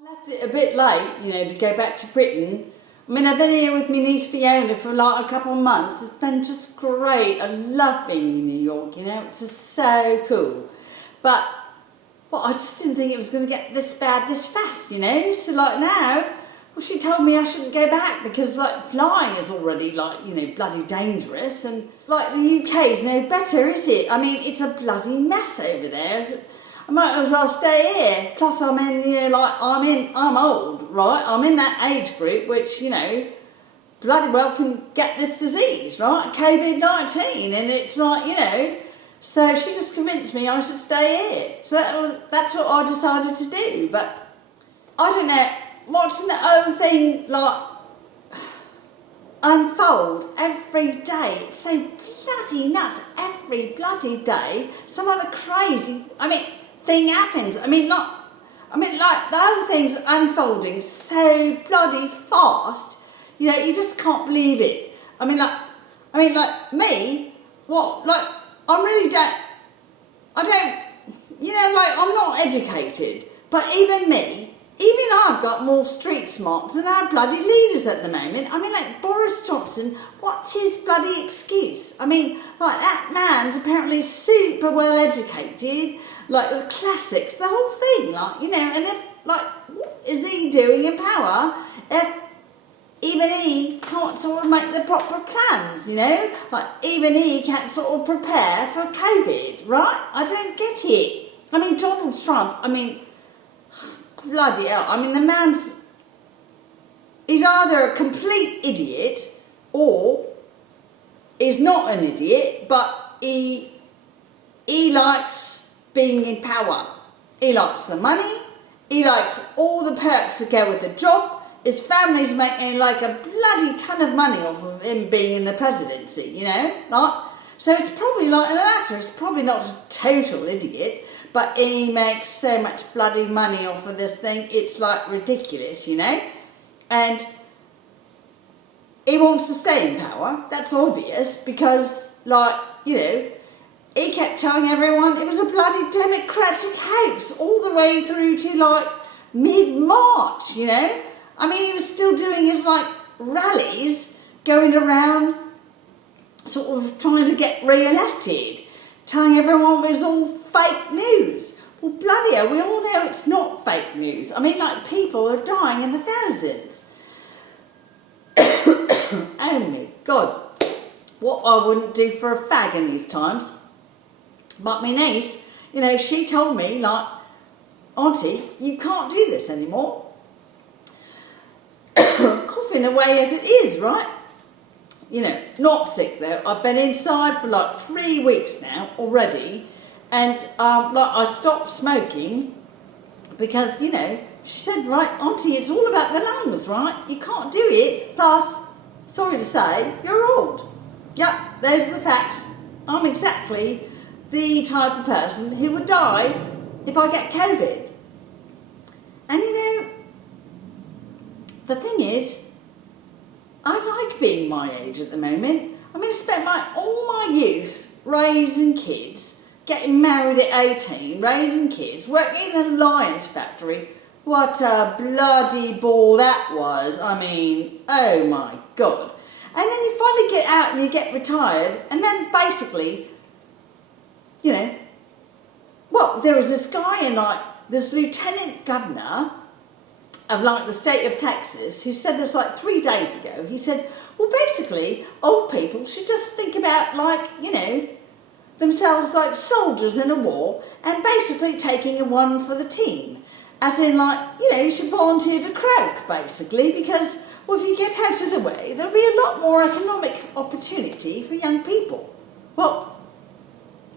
I left it a bit late, to go back to Britain. I mean, I've been here with my niece Fiona for like a couple of months. It's been just great. I love being in New York, it's just so cool. But I just didn't think it was going to get this bad this fast, So like now, well, she told me I shouldn't go back because like flying is already like, bloody dangerous. And like the UK's no better, is it? I mean, it's a bloody mess over there. I might as well stay here. Plus I'm in, I'm old, right? I'm in that age group which, bloody well can get this disease, right? Covid-19. And it's like, so she just convinced me I should stay here. So that's what I decided to do. But I don't know, watching the whole thing, unfold every day. It's so bloody nuts. Every bloody day, some other crazy, thing happens. The whole thing's unfolding so bloody fast. You just can't believe it. I'm not educated, but even I've got more street smarts than our bloody leaders at the moment. Boris Johnson, what's his bloody excuse? That man's apparently super well educated, like the classics, the whole thing, and if, what is he doing in power if even he can't sort of make the proper plans, even he can't sort of prepare for COVID, right? I don't get it. Donald Trump, bloody hell, the man's, he's either a complete idiot or he's not an idiot, but he likes being in power. He likes the money, he likes all the perks that go with the job. His family's making like a bloody ton of money off of him being in the presidency, So it's probably like the latter. He's probably not a total idiot, but he makes so much bloody money off of this thing, it's like ridiculous, And he wants to stay in power, that's obvious, because he kept telling everyone it was a bloody democratic hoax all the way through to mid-March, he was still doing his rallies, going around sort of trying to get re-elected, telling everyone it was all fake news. Well, bloody hell, we all know it's not fake news. People are dying in the thousands. Oh my God, what I wouldn't do for a fag in these times. But my niece, she told me, Auntie, you can't do this anymore. Coughing away as it is, right? Not sick though. I've been inside for 3 weeks now already, and I stopped smoking because she said, right, Auntie, it's all about the lungs, right? You can't do it. Plus, sorry to say, you're old. Yep, those are the facts. I'm exactly the type of person who would die if I get COVID. And the thing is, I like being my age at the moment. I spent all my youth raising kids, getting married at 18, raising kids, working in a Lions factory. What a bloody bore that was. Oh my God. And then you finally get out and you get retired, and then basically, there was this guy in this lieutenant governor of the state of Texas who said this 3 days ago. He said, well, basically, old people should just think about themselves like soldiers in a war and basically taking a one for the team. As in you should volunteer to croak, basically, because, well, if you get out of the way, there'll be a lot more economic opportunity for young people. Well,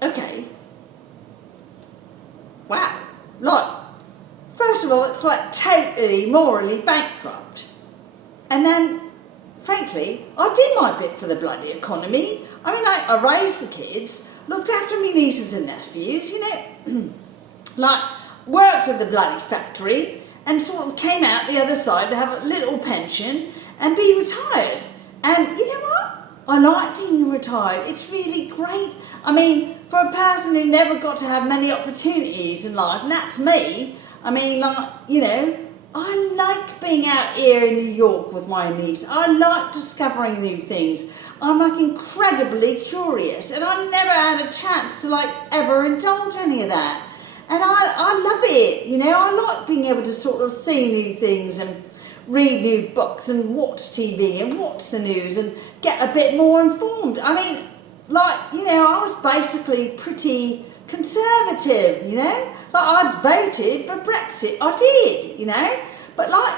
okay. Wow. First of all, it's totally morally bankrupt. And then, frankly, I did my bit for the bloody economy. I raised the kids, looked after my nieces and nephews, worked at the bloody factory and sort of came out the other side to have a little pension and be retired. And you know what? I like being retired. It's really great. For a person who never got to have many opportunities in life, and that's me, I like being out here in New York with my niece. I like discovering new things. I'm like incredibly curious, and I never had a chance to like ever indulge any of that. And I love it, you know. I like being able to sort of see new things and read new books and watch TV and watch the news and get a bit more informed. I mean, like, you know, I was basically pretty conservative, you know. Like, I'd voted for Brexit, I did, you know. But like,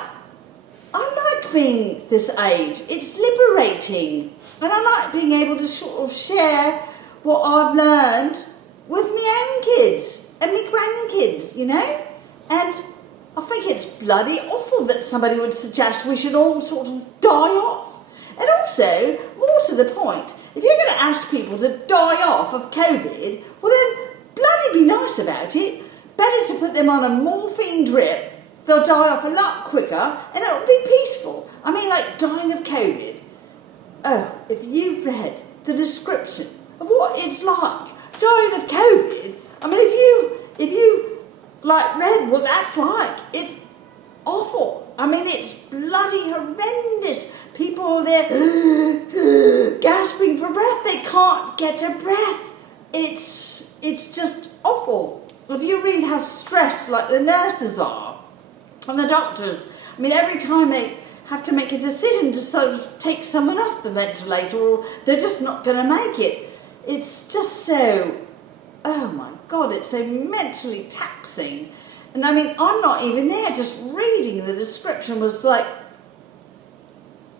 I like being this age. It's liberating. And I like being able to sort of share what I've learned with my own kids and my grandkids, you know. And I think it's bloody awful that somebody would suggest we should all sort of die off. And also, more to the point, if you're going to ask people to die off of COVID, well then, bloody be nice about it. Better to put them on a morphine drip. They'll die off a lot quicker and it'll be peaceful. I mean, like dying of COVID. Oh, if you've read the description of what it's like dying of COVID, I mean, if you like read what that's like, it's awful. I mean, it's bloody horrendous. People are there gasping for breath. They can't get a breath. It's just awful. If you read how stressed like the nurses are and the doctors, I mean, every time they have to make a decision to sort of take someone off the ventilator or they're just not going to make it, it's just so, oh my God, it's so mentally taxing. And I mean, I'm not even there, just reading the description was like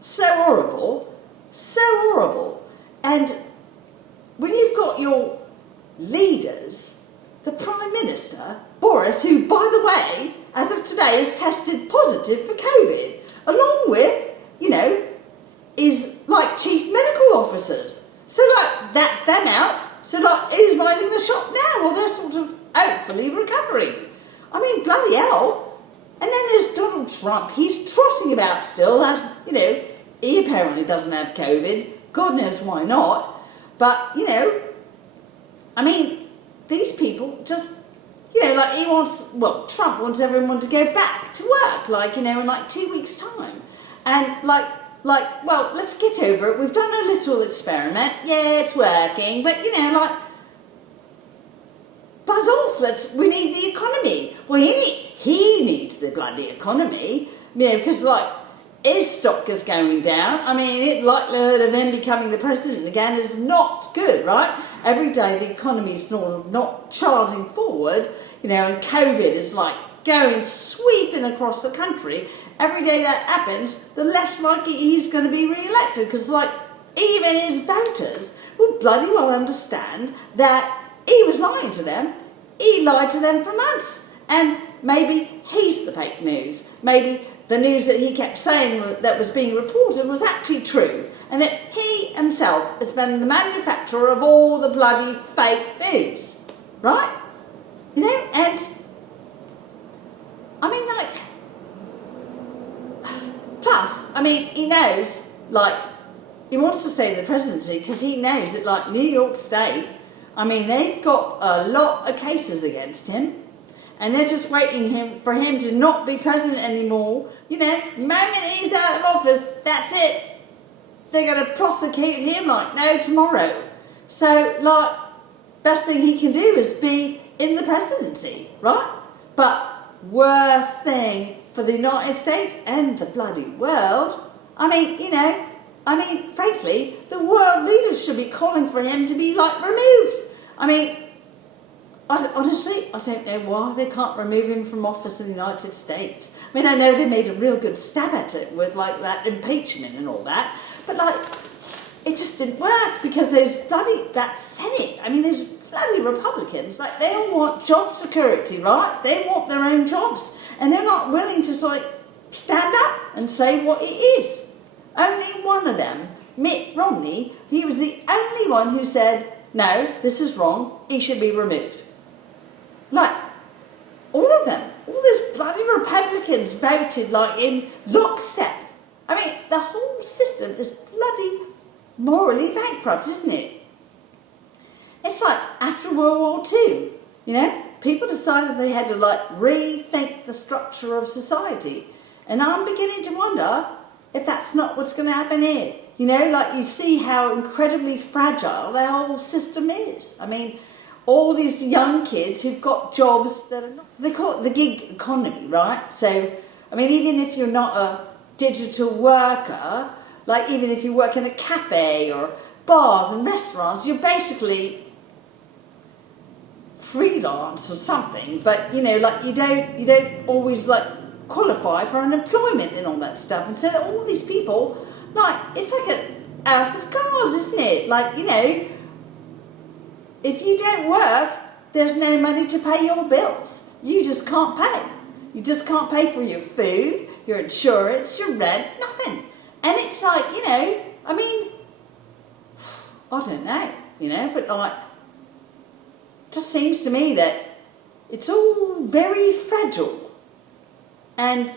so horrible, so horrible. And when you've got your leaders, the Prime Minister, Boris, who, by the way, as of today, has tested positive for COVID, along with, you know, is like chief medical officers. So, like, that's them out. So, like, who's minding the shop now? Well, they're sort of hopefully recovering. I mean, bloody hell. And then there's Donald Trump. He's trotting about still, as, you know, he apparently doesn't have COVID. God knows why not. But, you know, I mean, these people just, you know, like Trump wants everyone to go back to work, like, you know, in like 2 weeks' time. And like, well, let's get over it. We've done a little experiment. Yeah, it's working. But, you know, like, buzz off. We need the economy. Well, he needs the bloody economy, you know, because, like, his stock is going down. I mean, likelihood of him becoming the president again is not good, right? Every day the economy's sort of not charging forward, you know, and COVID is like going sweeping across the country. Every day that happens, the less likely he's going to be re-elected, because, like, even his voters will bloody well understand that he was lying to them. He lied to them for months. And maybe he's the fake news. Maybe the news that he kept saying that was being reported was actually true, and that he himself has been the manufacturer of all the bloody fake news, right? You know, and I mean, like, plus, I mean, he knows, like, he wants to stay in the presidency because he knows that, like, New York State, I mean, they've got a lot of cases against him. And they're just waiting for him to not be president anymore. You know, the moment he's out of office, that's it. They're going to prosecute him like no tomorrow. So, like, best thing he can do is be in the presidency, right? But worst thing for the United States and the bloody world, I mean, you know, frankly, the world leaders should be calling for him to be, like, removed. I mean, honestly, I don't know why they can't remove him from office in the United States. I mean, I know they made a real good stab at it with, like, that impeachment and all that, but, like, it just didn't work because that Senate, I mean, there's bloody Republicans, like, they all want job security, right? They want their own jobs, and they're not willing to, sort of, stand up and say what it is. Only one of them, Mitt Romney, he was the only one who said, no, this is wrong, he should be removed. Like, all of them, all those bloody Republicans voted, like, in lockstep. I mean, the whole system is bloody morally bankrupt, isn't it? It's like after World War II. You know, people decided they had to like rethink the structure of society. And I'm beginning to wonder if that's not what's going to happen here. You know, like you see how incredibly fragile the whole system is. I mean, all these young kids who've got jobs that are not, they call it the gig economy, right? So, I mean, even if you're not a digital worker, like even if you work in a cafe or bars and restaurants, you're basically freelance or something, but you know, like you don't always like qualify for unemployment and all that stuff. And so all these people, like, it's like a house of cards, isn't it? Like, you know, if you don't work, there's no money to pay your bills. You just can't pay. You just can't pay for your food, your insurance, your rent, nothing. And it's like, you know, I mean, I don't know, you know, but like, it just seems to me that it's all very fragile. And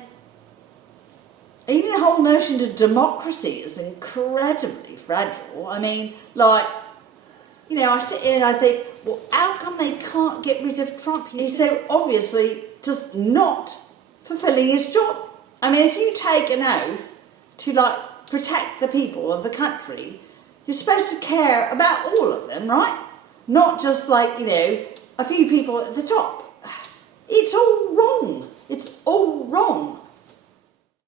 even the whole notion of democracy is incredibly fragile. I mean, like, you know, I sit here and I think, well, how come they can't get rid of Trump? He's so obviously just not fulfilling his job. I mean, if you take an oath to, like, protect the people of the country, you're supposed to care about all of them, right? Not just, like, you know, a few people at the top. It's all wrong. It's all wrong.